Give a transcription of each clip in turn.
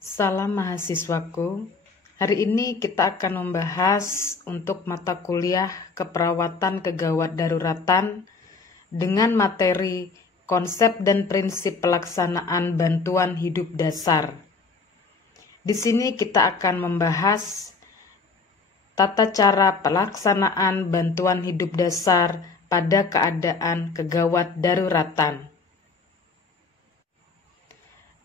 Salam mahasiswaku. Hari ini kita akan membahas untuk mata kuliah keperawatan kegawat daruratan dengan materi konsep dan prinsip pelaksanaan bantuan hidup dasar. Di sini kita akan membahas tata cara pelaksanaan bantuan hidup dasar pada keadaan kegawat daruratan.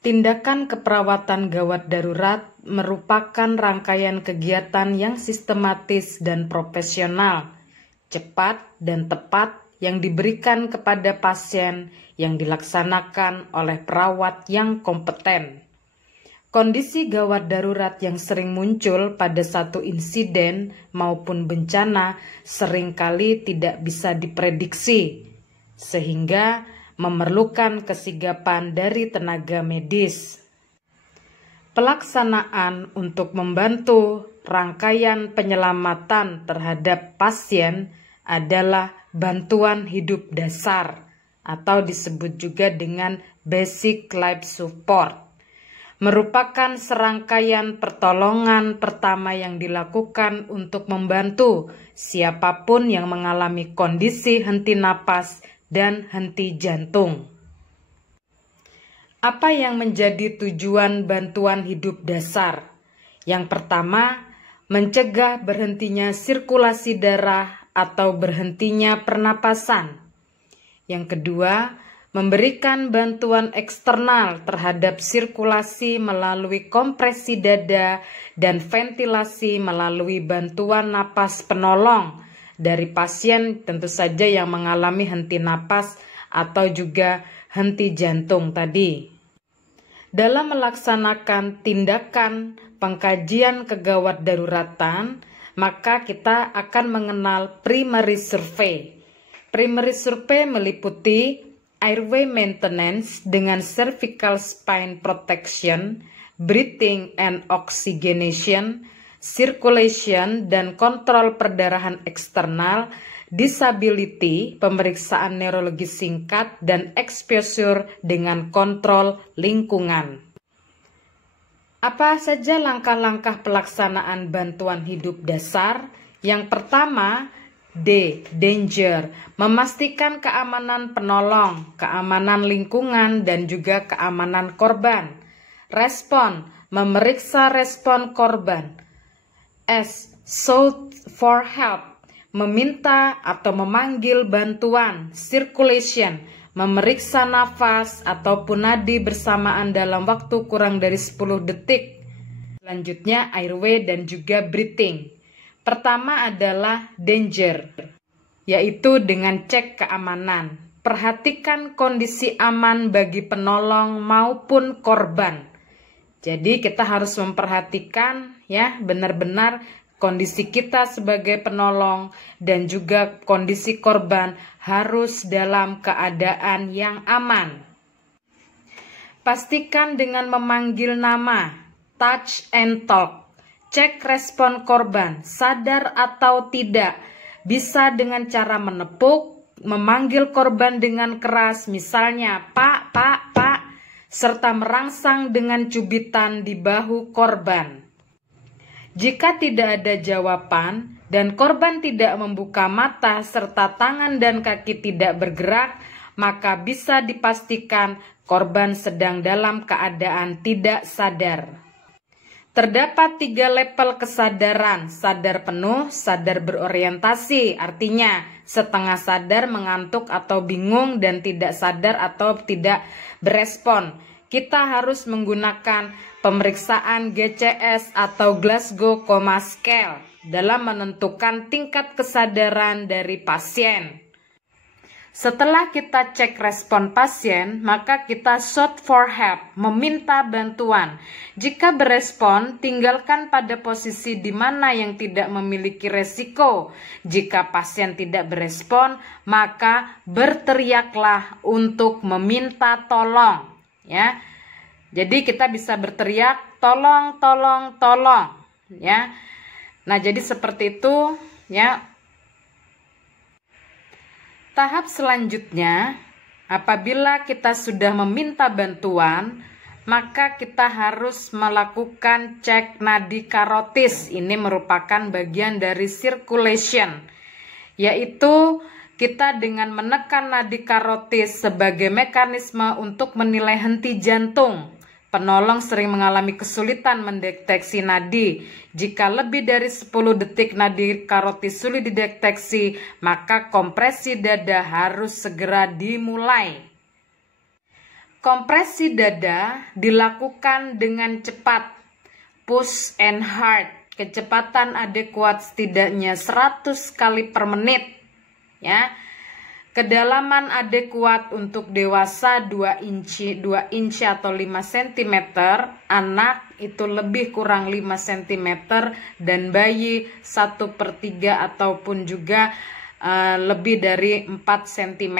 Tindakan keperawatan gawat darurat merupakan rangkaian kegiatan yang sistematis dan profesional, cepat dan tepat yang diberikan kepada pasien yang dilaksanakan oleh perawat yang kompeten. Kondisi gawat darurat yang sering muncul pada satu insiden maupun bencana seringkali tidak bisa diprediksi, sehingga memerlukan kesigapan dari tenaga medis. Pelaksanaan untuk membantu rangkaian penyelamatan terhadap pasien adalah bantuan hidup dasar atau disebut juga dengan basic life support. Merupakan serangkaian pertolongan pertama yang dilakukan untuk membantu siapapun yang mengalami kondisi henti napas dan henti jantung. Apa yang menjadi tujuan bantuan hidup dasar? Yang pertama, mencegah berhentinya sirkulasi darah atau berhentinya pernapasan. Yang kedua, memberikan bantuan eksternal terhadap sirkulasi melalui kompresi dada dan ventilasi melalui bantuan napas penolong dari pasien tentu saja yang mengalami henti napas atau juga henti jantung tadi. Dalam melaksanakan tindakan pengkajian kegawat daruratan, maka kita akan mengenal primary survey. Primary survey meliputi airway maintenance dengan cervical spine protection, breathing and oxygenation, circulation dan kontrol perdarahan eksternal, disability, pemeriksaan neurologi singkat, dan exposure dengan kontrol lingkungan. Apa saja langkah-langkah pelaksanaan bantuan hidup dasar? Yang pertama, D. Danger, memastikan keamanan penolong, keamanan lingkungan, dan juga keamanan korban. Respon, memeriksa respon korban. S. Shout for help, meminta atau memanggil bantuan. Circulation, memeriksa nafas ataupun nadi bersamaan dalam waktu kurang dari 10 detik. Selanjutnya airway dan juga breathing. Pertama adalah danger, yaitu dengan cek keamanan. Perhatikan kondisi aman bagi penolong maupun korban. Jadi kita harus memperhatikan ya benar-benar kondisi kita sebagai penolong dan juga kondisi korban harus dalam keadaan yang aman. Pastikan dengan memanggil nama, touch and talk. Cek respon korban, sadar atau tidak. Bisa dengan cara menepuk, memanggil korban dengan keras, misalnya Pak, Pak, Pak, serta merangsang dengan cubitan di bahu korban. Jika tidak ada jawaban dan korban tidak membuka mata serta tangan dan kaki tidak bergerak, maka bisa dipastikan korban sedang dalam keadaan tidak sadar. Terdapat 3 level kesadaran, sadar penuh, sadar berorientasi, artinya setengah sadar, mengantuk atau bingung, dan tidak sadar atau tidak berespon. Kita harus menggunakan pemeriksaan GCS atau Glasgow Coma Scale dalam menentukan tingkat kesadaran dari pasien. Setelah kita cek respon pasien, maka kita shout for help, meminta bantuan. Jika berespon, tinggalkan pada posisi di mana yang tidak memiliki resiko. Jika pasien tidak berespon, maka berteriaklah untuk meminta tolong. Ya, jadi kita bisa berteriak, tolong, tolong, tolong. Ya, nah jadi seperti itu. Ya. Tahap selanjutnya, apabila kita sudah meminta bantuan, maka kita harus melakukan cek nadi karotis. Ini merupakan bagian dari circulation, yaitu kita dengan menekan nadi karotis sebagai mekanisme untuk menilai henti jantung. Penolong sering mengalami kesulitan mendeteksi nadi. Jika lebih dari 10 detik nadi karotis sulit dideteksi, maka kompresi dada harus segera dimulai. Kompresi dada dilakukan dengan cepat, push and hard. Kecepatan adekuat setidaknya 100 kali per menit. Ya. Kedalaman adekuat untuk dewasa 2 inci atau 5 cm, anak itu lebih kurang 5 cm, dan bayi 1/3 ataupun juga lebih dari 4 cm.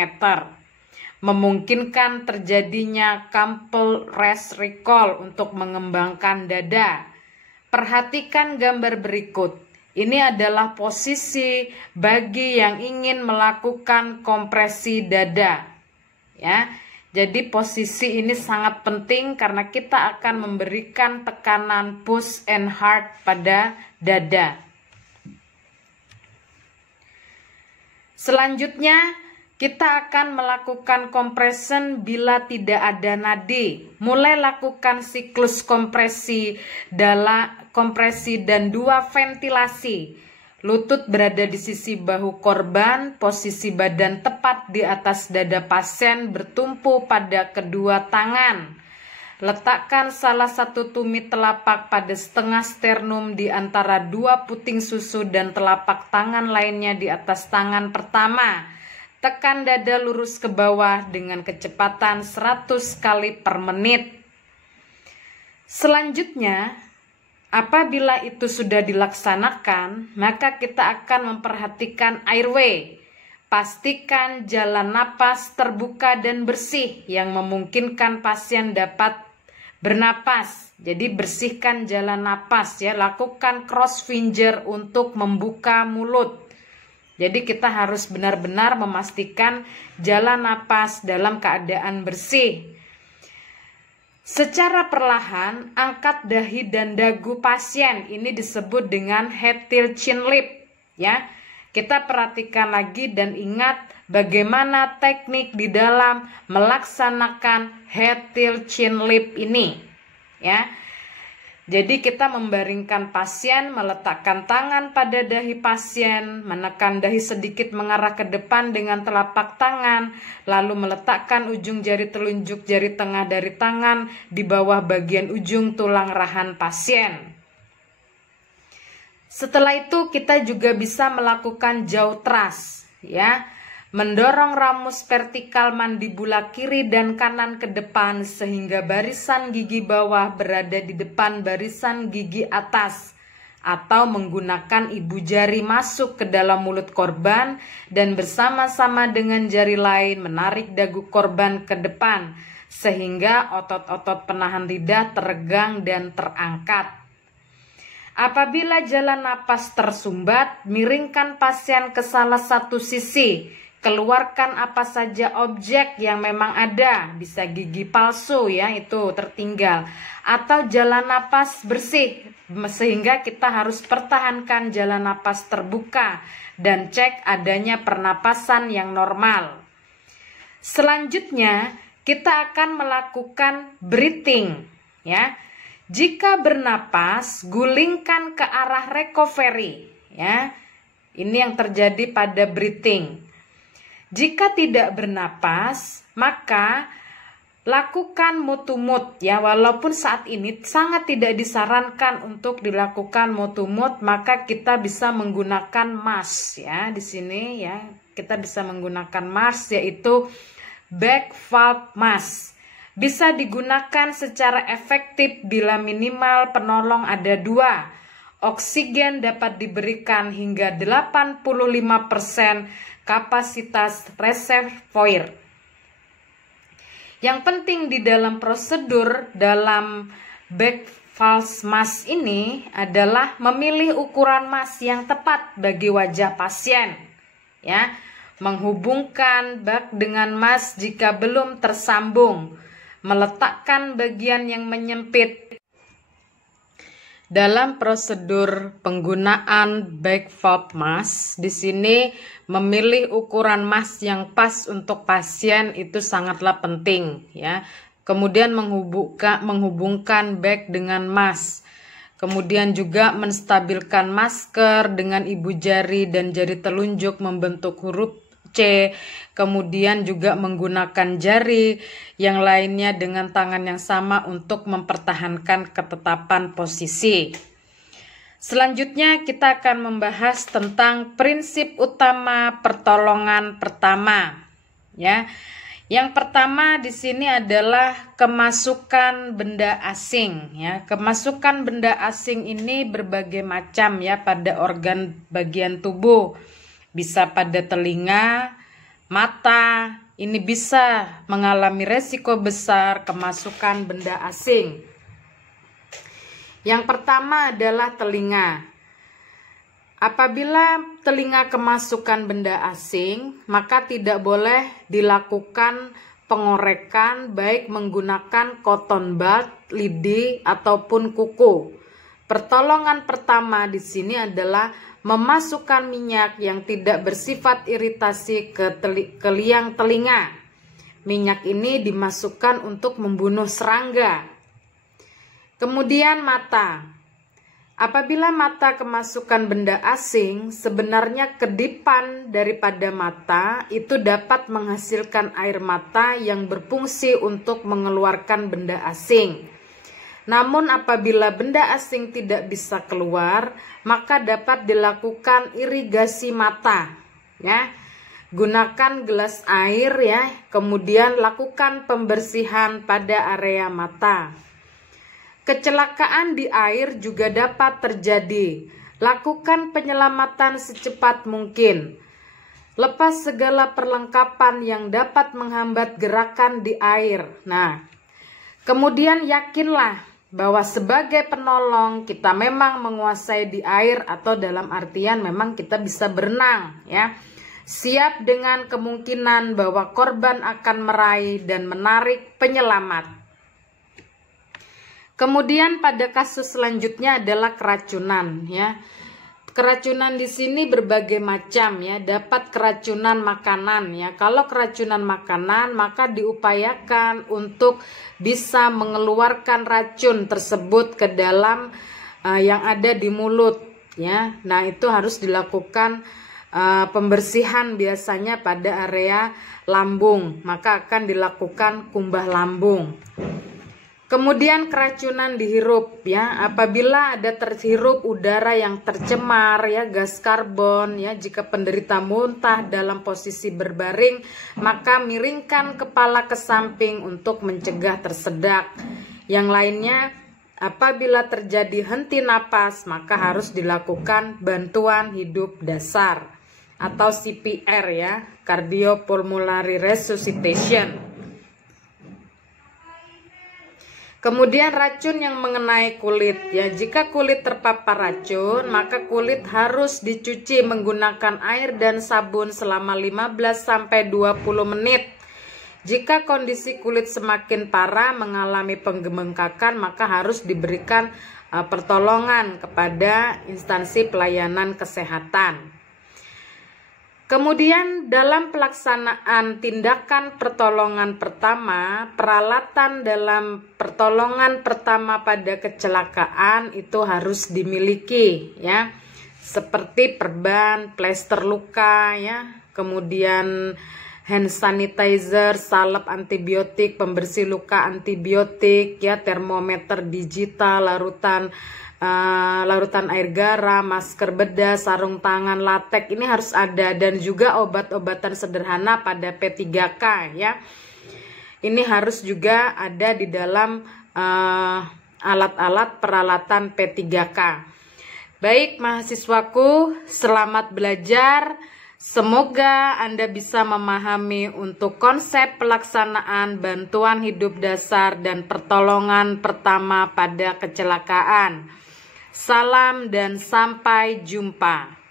Memungkinkan terjadinya Campbell rest recall untuk mengembangkan dada. Perhatikan gambar berikut. Ini adalah posisi bagi yang ingin melakukan kompresi dada. Ya. Jadi posisi ini sangat penting karena kita akan memberikan tekanan push and hard pada dada. Selanjutnya, kita akan melakukan compression bila tidak ada nadi. Mulai lakukan siklus kompresi dan 2 ventilasi. Lutut berada di sisi bahu korban, posisi badan tepat di atas dada pasien bertumpu pada kedua tangan. Letakkan salah satu tumit telapak pada setengah sternum di antara 2 puting susu dan telapak tangan lainnya di atas tangan pertama. Tekan dada lurus ke bawah dengan kecepatan 100 kali per menit. Selanjutnya, apabila itu sudah dilaksanakan, maka kita akan memperhatikan airway. Pastikan jalan napas terbuka dan bersih yang memungkinkan pasien dapat bernapas. Jadi bersihkan jalan napas ya, lakukan cross finger untuk membuka mulut. Jadi kita harus benar-benar memastikan jalan napas dalam keadaan bersih. Secara perlahan, angkat dahi dan dagu pasien. Ini disebut dengan head tilt chin lip. Ya, kita perhatikan lagi dan ingat bagaimana teknik di dalam melaksanakan head tilt chin lip ini. Ya. Jadi kita membaringkan pasien, meletakkan tangan pada dahi pasien, menekan dahi sedikit mengarah ke depan dengan telapak tangan, lalu meletakkan ujung jari telunjuk jari tengah dari tangan di bawah bagian ujung tulang rahan pasien. Setelah itu kita juga bisa melakukan jaw thrust, ya. Mendorong ramus vertikal mandibula kiri dan kanan ke depan sehingga barisan gigi bawah berada di depan barisan gigi atas, atau menggunakan ibu jari masuk ke dalam mulut korban dan bersama-sama dengan jari lain menarik dagu korban ke depan sehingga otot-otot penahan lidah teregang dan terangkat. Apabila jalan napas tersumbat, miringkan pasien ke salah satu sisi. Keluarkan apa saja objek yang memang ada, bisa gigi palsu ya, itu tertinggal, atau jalan napas bersih, sehingga kita harus pertahankan jalan napas terbuka dan cek adanya pernapasan yang normal. Selanjutnya, kita akan melakukan breathing ya. Jika bernapas, gulingkan ke arah recovery ya. Ini yang terjadi pada breathing. Jika tidak bernapas, maka lakukan mouth to mouth ya. Walaupun saat ini sangat tidak disarankan untuk dilakukan mouth to mouth, maka kita bisa menggunakan mask ya. Di sini ya, kita bisa menggunakan mask, yaitu back valve mask. Bisa digunakan secara efektif bila minimal penolong ada 2. Oksigen dapat diberikan hingga 85% kapasitas reservoir. Yang penting di dalam prosedur dalam back valve mask ini adalah memilih ukuran mask yang tepat bagi wajah pasien. Ya, menghubungkan bak dengan mask jika belum tersambung. meletakkan bagian yang menyempit. Dalam prosedur penggunaan bag fob mask, di sini memilih ukuran mask yang pas untuk pasien itu sangatlah penting ya. Kemudian menghubungkan bag dengan mask. Kemudian juga menstabilkan masker dengan ibu jari dan jari telunjuk membentuk huruf C. Kemudian juga menggunakan jari yang lainnya dengan tangan yang sama untuk mempertahankan ketetapan posisi. Selanjutnya kita akan membahas tentang prinsip utama pertolongan pertama. Ya. Yang pertama di sini adalah kemasukan benda asing ya. Kemasukan benda asing ini berbagai macam ya pada organ bagian tubuh. Bisa pada telinga, mata, ini bisa mengalami resiko besar kemasukan benda asing. Yang pertama adalah telinga. Apabila telinga kemasukan benda asing, maka tidak boleh dilakukan pengorekan baik menggunakan cotton bud, lidi, ataupun kuku. Pertolongan pertama di sini adalah memasukkan minyak yang tidak bersifat iritasi ke liang telinga. Minyak ini dimasukkan untuk membunuh serangga. Kemudian mata. Apabila mata kemasukan benda asing, sebenarnya kedipan daripada mata itu dapat menghasilkan air mata yang berfungsi untuk mengeluarkan benda asing. Namun apabila benda asing tidak bisa keluar, maka dapat dilakukan irigasi mata ya. Gunakan gelas air ya, kemudian lakukan pembersihan pada area mata. Kecelakaan di air juga dapat terjadi. Lakukan penyelamatan secepat mungkin. Lepas segala perlengkapan yang dapat menghambat gerakan di air. Nah, kemudian yakinlah bahwa sebagai penolong kita memang menguasai di air atau dalam artian memang kita bisa berenang ya. Siap dengan kemungkinan bahwa korban akan meraih dan menarik penyelamat. Kemudian pada kasus selanjutnya adalah keracunan ya. Keracunan di sini berbagai macam ya, dapat keracunan makanan ya. Kalau keracunan makanan maka diupayakan untuk bisa mengeluarkan racun tersebut ke dalam yang ada di mulut ya. Nah, itu harus dilakukan pembersihan biasanya pada area lambung, maka akan dilakukan kumbah lambung. Kemudian keracunan dihirup ya, apabila ada terhirup udara yang tercemar ya, gas karbon ya, jika penderita muntah dalam posisi berbaring, maka miringkan kepala ke samping untuk mencegah tersedak. Yang lainnya, apabila terjadi henti napas, maka harus dilakukan bantuan hidup dasar atau CPR ya, cardiopulmonary resuscitation. Kemudian racun yang mengenai kulit ya, jika kulit terpapar racun maka kulit harus dicuci menggunakan air dan sabun selama 15-20 menit. Jika kondisi kulit semakin parah mengalami pengebengkakan maka harus diberikan pertolongan kepada instansi pelayanan kesehatan. Kemudian dalam pelaksanaan tindakan pertolongan pertama, peralatan dalam pertolongan pertama pada kecelakaan itu harus dimiliki ya. Seperti perban, plester luka ya, kemudian hand sanitizer, salep antibiotik, pembersih luka antibiotik ya, termometer digital, larutan air garam, masker bedah, sarung tangan, latek, ini harus ada, dan juga obat-obatan sederhana pada P3K ya. Ini harus juga ada di dalam alat-alat peralatan P3K. Baik mahasiswaku, selamat belajar. Semoga Anda bisa memahami untuk konsep pelaksanaan bantuan hidup dasar dan pertolongan pertama pada kecelakaan. Salam dan sampai jumpa.